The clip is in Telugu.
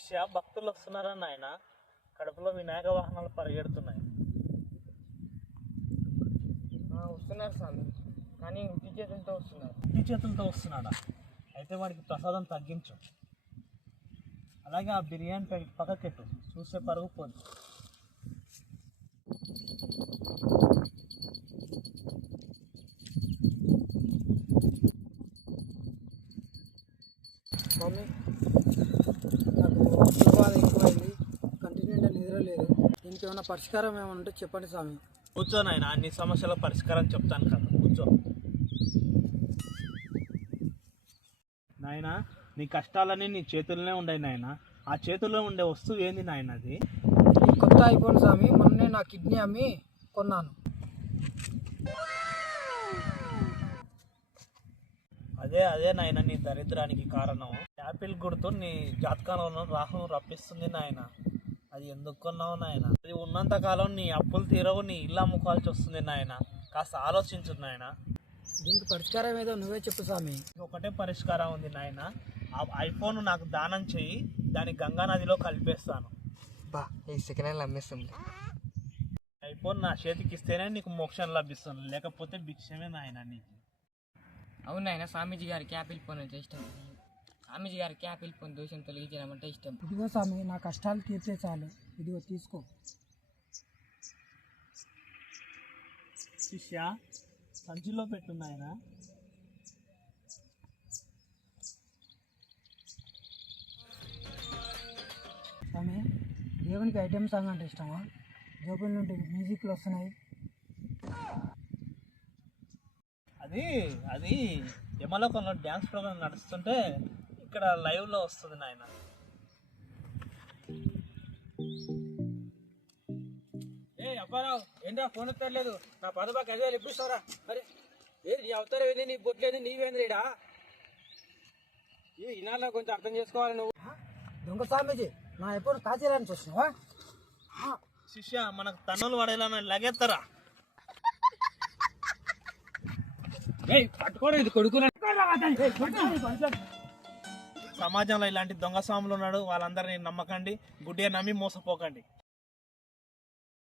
శిష్య భక్తులు వస్తున్నారా నాయన? కడుపులో వినాయక వాహనాలు పరిగెడుతున్నాయి. వస్తున్నారు స్వామి, కానీ ఉట్టి చేతులతో వస్తున్నారు. ఇంటి చేతులతో వస్తున్నాడా? అయితే వాడికి ప్రసాదం తగ్గించు. అలాగే ఆ బిర్యానీ ప్యాకెట్ పక్కకెట్టు, చూసే పరుగు పోద్దు. మమ్మీ, నాకు ఉద్యోగాలు ఎక్కువైంది, కంటిన్యూగా నిద్ర లేదు. దీనికి ఏమైనా పరిష్కారం ఏమైనా ఉంటే చెప్పండి స్వామి. కూర్చో నాయన, అన్ని సమస్యల పరిష్కారం చెప్తాను కదా, కూర్చో. నాయన, నీ కష్టాలన్నీ నీ చేతుల్లోనే ఉన్నాయి నాయన. ఆ చేతుల్లో ఉండే వస్తువు ఏంది నాయన? అది ఈ కొత్త ఐఫోన్ స్వామి. మొన్నే నా కిడ్నీ అమ్మి కొన్నాను. అదే అదే నాయన నీ దరిద్రానికి కారణం. యాపిల్ గుర్తు నీ జాతకంలో రాహును రప్పిస్తుంది నాయన. అది ఎందుకు కొన్నావు నాయన? అది ఉన్నంత కాలం నీ అప్పులు తీరవు, నీ ఇల్లు అమ్ముకోవాల్సి వస్తుంది నాయన. కాస్త ఆలోచించు నాయన. దీనికి పరిష్కారం ఏదో నువ్వే చెప్పు స్వామి. ఒకటే పరిష్కారం ఉంది నాయన. ఆ ఐఫోన్ నాకు దానం చెయ్యి, దాన్ని గంగా నదిలో కలిపేస్తాను. బా, ఈ సెకండ్ హ్యాండ్ అమ్మేస్తుంది. ఐఫోన్ నా చేతికి ఇస్తేనే నీకు మోక్షం లభిస్తుంది, లేకపోతే భిక్షమే నాయన నీకు. అవును నాయన, స్వామీజీ గారికి యాపిల్ ఫోన్ అంటే ఇష్టం. స్వామీజీ గారికి యాపిల్ ఫోన్ దోషం తొలగించడం అంటే ఇష్టం. ఇదిగో స్వామి, నా కష్టాలు తీర్చే చాలు. ఇదిగో తీసుకో. శిష్య, సంచిలో పెట్టు నాయన. స్వామి, దేవునికి ఐటెం సాంగ్ అంటే ఇష్టమా? జోబుల నుండి మ్యూజిక్లు వస్తున్నాయి. అది అది యమలోకంలో డ్యాన్స్ ప్రోగ్రామ్ నడుస్తుంటే ఇక్కడ లైవ్లో వస్తుంది నాయన. అబ్బారావు, ఏంటా ఫోన్ ఎత్తలేదు? నా పదబాకి 5,000 ఇప్పిస్తారా? అరే ఏది నీ అవతారం ఏంది, నీ బొట్లేదు, నీవేంద్రీడా? ఈ ఇనాల్లో కొంచెం అర్థం చేసుకోవాలి నువ్వు. దొంగ స్వామీజీ, నా ఎప్పుడు కాచీరాని చూసినావా? శిష్య, మనకు తన్నులు పడేలా లగెత్తరా. పట్టుకోలేదు కొడుకునే. సమాజంలో ఇలాంటి దొంగ స్వాములు ఉన్నాడు, వాళ్ళందరినీ నమ్మకండి, గుడ్డిగా నమ్మి మోసపోకండి.